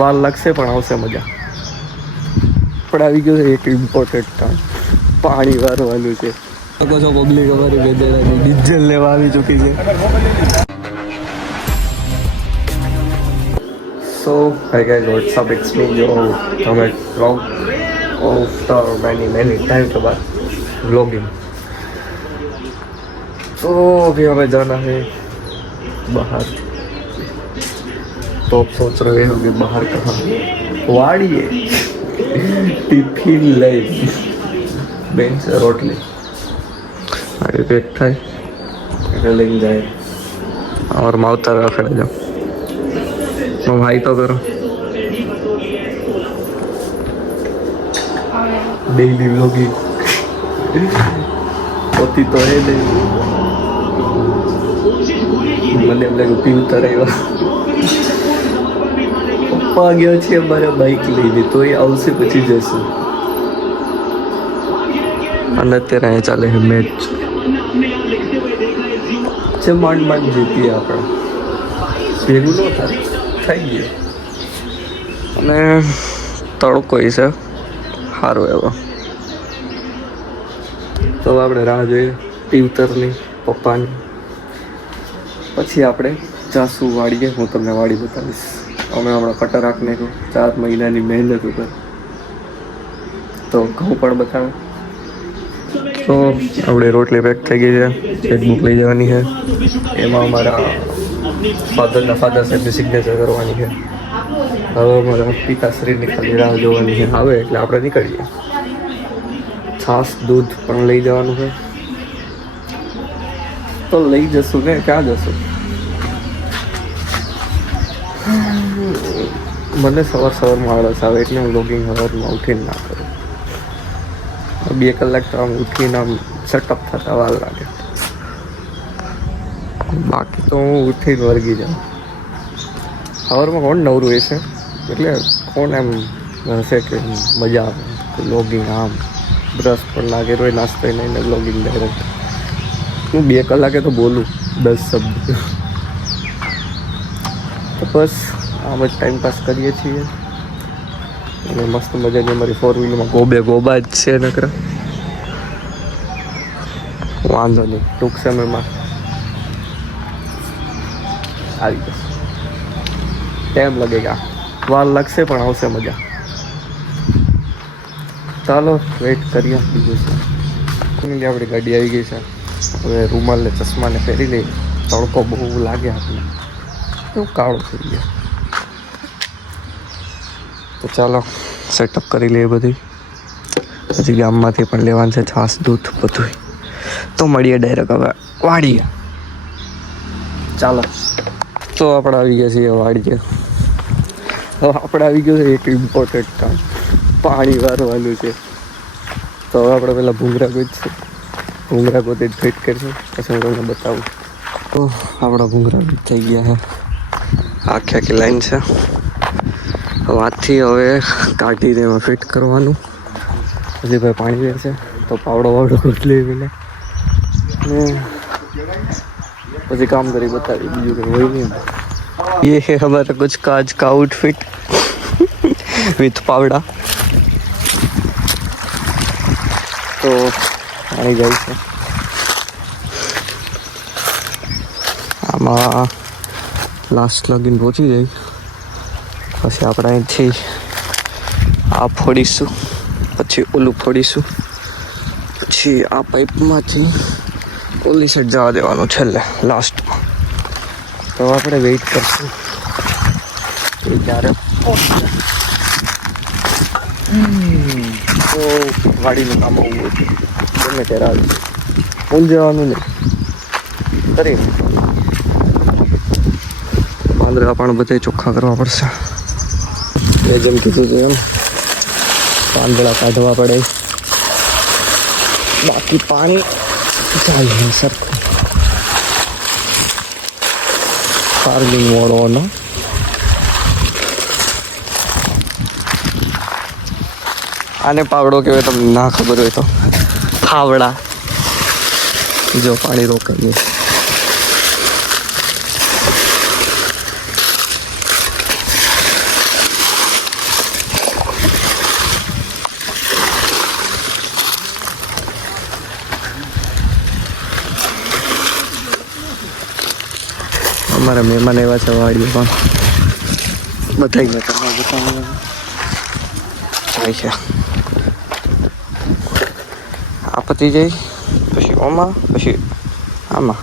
વાર લાગશે પણ આવશે મજા. પણ આવી ગયું છે એક ઇમ્પોર્ટન્ટ કામ, પાણી વારવાનું છે. છો પબ્લિક અમારી ગધેડાની ડીઝલ લેવા આવી ચૂકી છે. So, hi guys, what's up? It's me, your Thomas vlog. After many times about vlogging. तो अभी हमें जाना है बाहर. तो आप सोच रहे हो कि बाहर कहाँ? वाड़िए टिफिन लई बेंच रोटली आगे पेट થાય એટલે લઈને જાય और मावतर रखड़े जाओ तो भाई तो करो डेली व्लॉगिंग होती तो है नहीं. મને એમ લાગ્યું પીવતા આવ્યા. પપ્પા ગયો છે અમારા બાઇક લઈને, તો એ આવશે પછી જશું. અને અત્યારે અહીંયા ચાલે છે મેચ છે. માંડ જીતીએ આપણે, ભેગું ન થાય થઈ ગયું. અને તડકો છે સારો એવો. તો આપણે રાહ જોઈએ ટીવતરની પપ્પાની. પછી આપણે જાસુ વાડીએ. હું તમને વાડી બતાવીશ. અમે હમણાં કટર રાખને 4 મહિનાની મહેનત ઉપર. તો ઘઉં પણ બતાવે. તો આપણે રોટલી પેક થઈ ગઈ છે. ચેકબુક લઈ જવાની છે. એમાં અમારા ફાધર સાહેબની સિગ્નેચર કરવાની છે. હવે અમારા પિતાશ્રીની ખાલી રાહ જોવાની છે. આવે એટલે આપણે નીકળીએ. છાશ દૂધ પણ લઈ જવાનું છે. તો લઈ જશું ને, ક્યાં જશું? મને સવારમાં આળસ આવે એટલે હું વ્લોગિંગ સવારમાં ઉઠીને ના કરું. 2 કલાક તો આમ ઉઠીને આમ સેટઅપ થતા વાર લાગે. બાકી તો હું ઉઠીને વર્ગી જાઉં. સવારમાં કોણ નવરું હશે? એટલે કોણ એમ હશે કે મજા આવે વ્લોગિંગ? આમ બ્રશ પણ લાગે રોય નાસ્તો નહીં વ્લોગિંગ ડાયરેક્ટ. હું 2 કલાકે તો બોલું 10 શબ્દ. તો બસ આમ જ ટાઈમ પાસ કરીએ છીએ. અને મસ્ત મજાની અમારી 4-વ્હીલમાં ગોબા જ છે નકરા. વાંધો નહીં, ટૂંક સમયમાં આવી જશે. ટાઈમ લાગેગા, વાર લાગશે પણ આવશે મજા. ચાલો વેઇટ કરીએ. બીજું છે આપણી ગાડી આવી ગઈ છે. હવે રૂમાલને ચશ્માને પહેરી લઈએ. તડકો બહુ લાગે આપણે, એવું કાળું થઈ ગયા. તો ચાલો સેટઅપ કરી લઈએ બધી. પછી ગામમાંથી પણ લેવાનું છે છાશ દૂધ બધું. તો મળીએ ડાયરેક્ટ હવે વાડીએ. ચાલો. તો આપણે આવી ગયા છીએ વાડીએ. હવે આપણે આવી ગયું છે એક ઇમ્પોર્ટન્ટ કામ, પાણી વારવાનું છે. તો હવે આપણે પહેલાં ભૂંગરા ગોતશું. ભૂંગરા ગોતી જ ફિટ કરીશું, પછી હું તમને બતાવું. તો આપણા ભૂંગરા થઈ ગયા છે. આખી લાઈન છે. હાથથી હવે કાઢીને એમાં ફિટ કરવાનું. પછી ભાઈ પાણી રહેશે તો પાવડો ગોતલી ને પછી કામ કરી બતાવી. બીજું કંઈ હોય નહીં. ये है हमारा कुछ काज का आउटफिट विथ पावड़ा. તો આવી જાય છે. આમાં લાસ્ટ લગીન પહોંચી જાય. પછી આપણે અહીંથી આ ફોડીશું, પછી ઓલું ફોડીશું, પછી આ પાઇપમાંથી ઓલી સાઈડ જવા દેવાનું છેલ્લે લાસ્ટમાં. તો આપણે વેઇટ કરશું કે ક્યારે પહોંચશે. તો ગાડીનું કામ આવું હોય ગમે ત્યારે આવી ઊંઘ જવાનું નહીં કરી. પાંદડા પણ બધા ચોખ્ખા કરવા પડશે. મેં જેમ કીધું હતું એમ પાંદડા કાઢવા પડે. બાકી પાણી ચાલે સરખું. ફાર્મિંગ વાળોનો આને પાવડો કહેવાય, તમને ના ખબર હોય તો ફાવડા. જો પાણી રોકાય. અમારા મહેમાન એવા છે વાડીએ પણ બધાય જાય છે. આ પતી જાય પછી ઓમાં પછી આમાં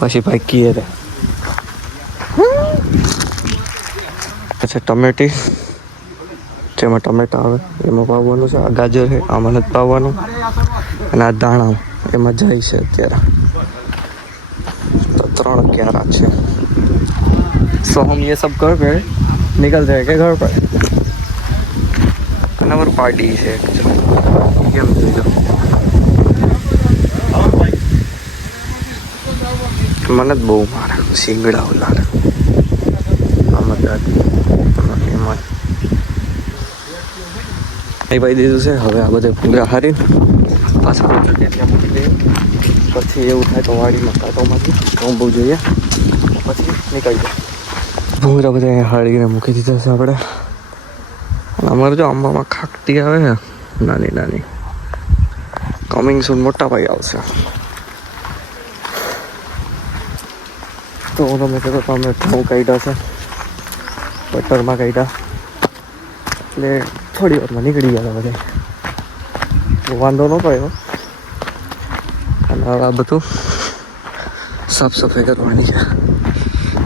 પછી ભાઈ કીએ રે પછી ટમેટી જેમાં ટમેટા આવે એમાં પાવવાનું છે. આ ગાજર છે આમાં નથી પાવવાનું અને આ દાણા એમાં જાય છે અત્યારે. तो 3 क्यारा છે. सो हम ये सब घर पे निकल जाएंगे घर पर. और पार्टी है ये મને જ બહુ મારે શીંગડા ઉલાડ આમાં દાદી એમાં એ ભાઈ દીધું છે. હવે આ બધે ભૂંગળા હારી પાછા પછી એવું થાય તો વાડીમાં કાંટોમાંથી ઘઉં બહુ જોઈએ પછી નીકળી જાય. ભૂંગળા બધા અહીંયા હાળીને મૂકી દીધા છે આપણે. અને અમારે જો આંબામાં ખાકતી આવે ને નાની નાની કમિંગ સૂન મોટા ભાઈ આવશે. તો તમે કહો તો અમે ઘઉં કાઢ્યા છે બટરમાં કાઢ્યા એટલે થોડી વારમાં નીકળી ગયા બધા. વાંધો નહોતો એવો. અને હવે આ બધું સાફ સફાઈ કરવાની છે.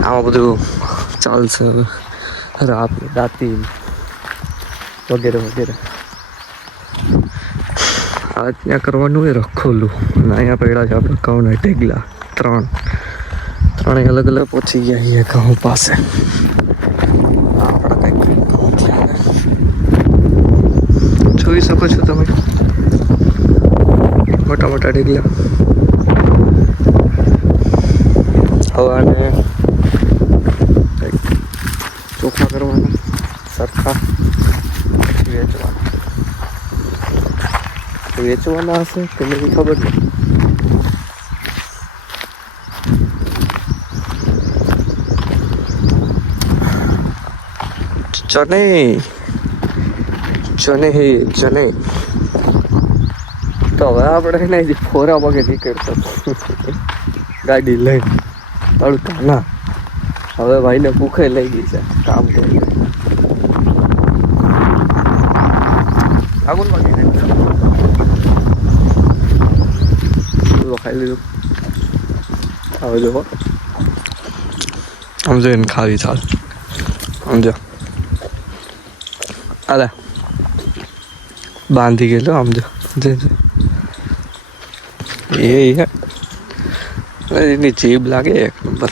આમાં બધું ચાલશે રાત દાંતી વગેરે વગેરે. આ ત્યાં કરવાનું હોય રખોલું. અને અહીંયા પડ્યા છે આપણે ઘઉંના ઢેગલા 3 અલગ અલગ પહોંચી ગયા છીએ ઘઉં પાસે. આપણા કંઈક ઘઉં થયા જોઈ શકો છો તમે મોટા મોટા ઢેગલા. હવે આને ચોખ્ખા કરવાના સરખા વેચવાના હશે કે મને ખબર નહીં. ચને તો હવે આપણે એને ફોરા પગે નીકળતો ગાડી લઈને તડકા ના. હવે ભાઈને ભૂખે લઈ ગઈ છે કામ કરી આગળ પગે ખાઈ લીધું. હવે જો સમજો એને ખાવી ચાલ સમજો. અરે બાંધી ગયેલો સમજો એની જીભ લાગે એક નંબર.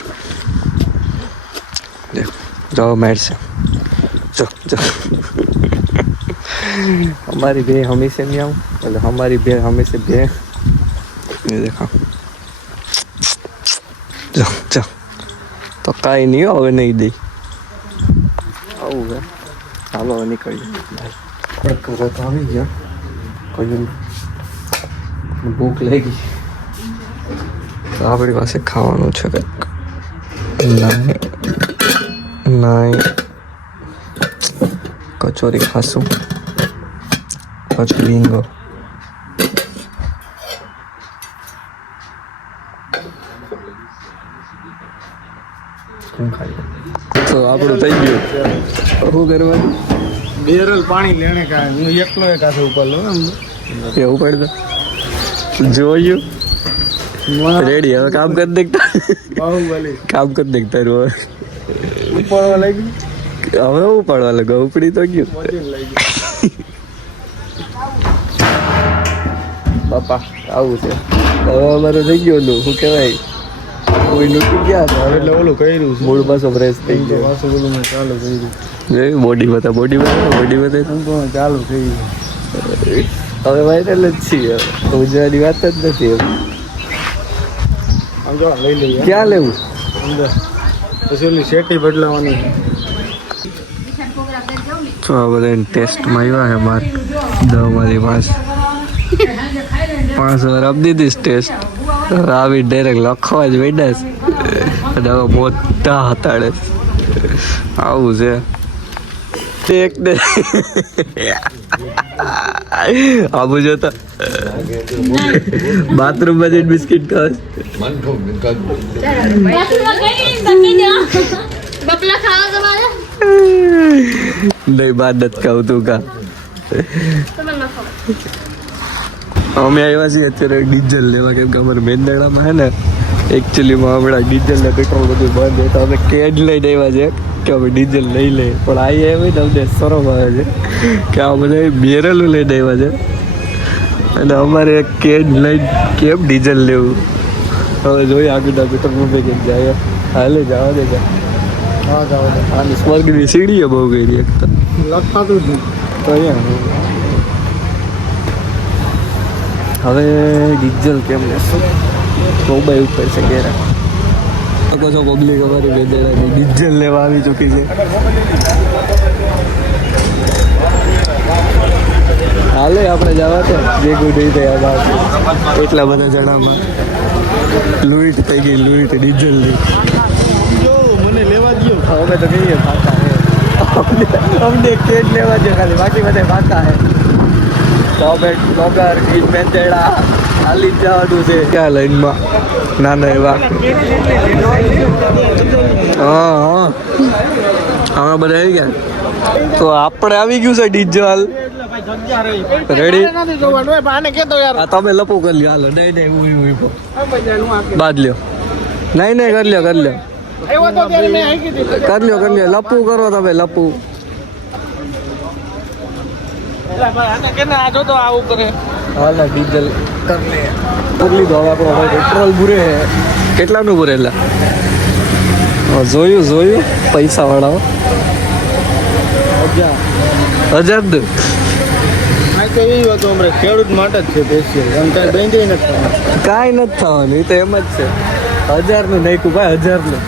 જાઓ મેળશે જો हमारी बे हमेशा नहीं आऊँ मतलब हमारी बे हमेशा बे ये देखा जा तो काई नहीं हो नहीं दी आऊँगा ચાલો હવે નીકળી જાય. ઘરે તો આવી ગયા કોઈ ભૂખ લાગી તો આપણી પાસે ખાવાનું છે કંઈક. નાઈ કચોરી ખાશું પછી રીંગો. તો આપણું થઈ ગયું. શું કરવાનું બેરલ પાણી લેણે કા હું એકલો એક હાથે ઉપર લો એવું પડે જોયું રેડી. હવે કામ કરી દેખતા બાહુબલી કામ કરી દેખતા રહ્યું. ઉપાડવા લાગી હવે ઉપાડવા લાગ્યો ઉપડી તો ગયું બાપા. આવું છે હવે અમારે થઈ ગયું ઓલું શું કહેવાય કોઈ લૂટી ગયા હતા. એટલે ઓલું કર્યું છે મૂળ પાછો ફ્રેશ થઈ ગયો. પાછું બધું મેં ચાલુ કર્યું. બોડી બતા ચાલુ થઈ ગયું. હવે વાયરલ જ છીએ. ગુજરાતી વાત જ નથી એમ. આમ જો લઈ લઈએ ક્યાં લેવું અંદર પછી ઓલી શેટી બદલાવાની. તો આ બધા ટેસ્ટમાં આવ્યા છે મારે 10માંથી 5 વાર આપી દીધી ટેસ્ટ. આવી ડાયરેક્ટ લખવા જ બેઠા અને હવે મોટા હતાડે આવું છે. એક ને આબુ જોતા બાથરૂમ માં જઈને બિસ્કિટ ખાસ બપલા ખાવા તમારે નહીં બાદ નથી ખાવું તું કા તમે ન ખાઓ અમે આવ્યા છીએ અત્યારે ડીઝલ લેવા કેમ કે અમારે મેંદડામાં હે ને એકચ્યુઅલીમાં હમણાં ડીઝલ ને પેટ્રોલ બધું બંધ છે તો અમે કેજ લઈને આવ્યા છે કે અમે ડીઝલ લઈ લઈએ પણ આ એવી ને અમને શરમ આવે છે કે આ બધા બેરલું લઈને આવ્યા છે અને અમારે એક કેજ લઈને કેમ ડીઝલ લેવું હવે જોઈએ આગળ પેટ્રોલ પંપે કેમ જાય હાલે જવા દે હા જાવ આની સ્વર્ગની સીડીએ બહુ ગઈ એક તો લખાતું જ નહીં તો અહીંયા હવે ડીઝલ કેમ લેશું મોબાઈલ ઉપર છે ઘેરા લોકો છો પબ્લિક અમારી વેદેડાની ડીઝલ લેવા આવી ચૂકી છે હાલે આપણે જવા છે ભેગું નહીં થયા એટલા બધા જણામાં લૂંટ થઈ ગઈ લૂંટ ડીઝલની જો મને લેવા દ્યો અમે તો કહીએ ફાકા હે અમને કેટ લેવા છે ખાલી બાકી બધા ફાકા હે ટોમેટ બ્લોગર ગીત મેંદેડા હાલી જ જવાનું છે ક્યાં લાઈનમાં નાના એવા હા હા અમે બધા આવી ગયા તો આપણે આવી ગયું છે ડીઝલ રેડી નથી જોવાનું હોય આને કેતો યાર આ તમે લપો કરી લ્યો હાલો નહીં નહીં ઉઈ બાદ લ્યો નહીં નહીં કરી લ્યો આવ્યો તો ત્યારે મેં આઈ કીધી કરી લ્યો લપુ કરો તમે લપુ આને કે ના જો તો આવું કરે હાલ ડીઝલ કરી લે કરી લીધો હવે આપણો ભાઈ પેટ્રોલ પૂરે કેટલાનું પૂરેલા જોયું પૈસા વાળા 1000 દે આ તો એવી વાત અમારે ખેડૂત માટે જ છે સ્પેશિયલ એમ કાંઈ બેંધી નથી થવાનું. કાંઈ નથી થવાનું એ તો એમ જ છે 1000નું નાખ્યું ભાઈ 1000નું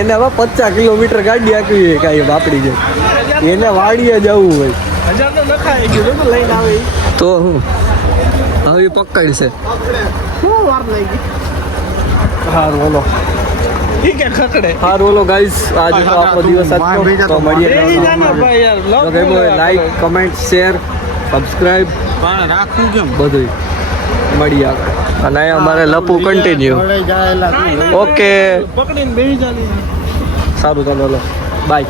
એને હવે 50 કિલોમીટર ગાડી આખી કાંઈ વાપરી જાય એને વાડીએ જવું હોય 1000 તો નખાય ગયું તો લઈને આવે ઈ. તો હું હવે ઈ પકડશે શું વાર લાગી સારું બોલો ઠીક હે ખકડે સારું બોલો ગાઈસ આજનો આપણો દિવસ આજનો તો મળીએ બેહી જા ને ભાઈ યાર લાઈક કમેન્ટ શેર સબસ્ક્રાઇબ પણ રાખું કેમ બધું મળીએ આપણે અને અહીંયા અમારે લપુ કન્ટિન્યુ મળે જાય એલા ઓકે પકડીને બેહી જા સારું ચાલો બાય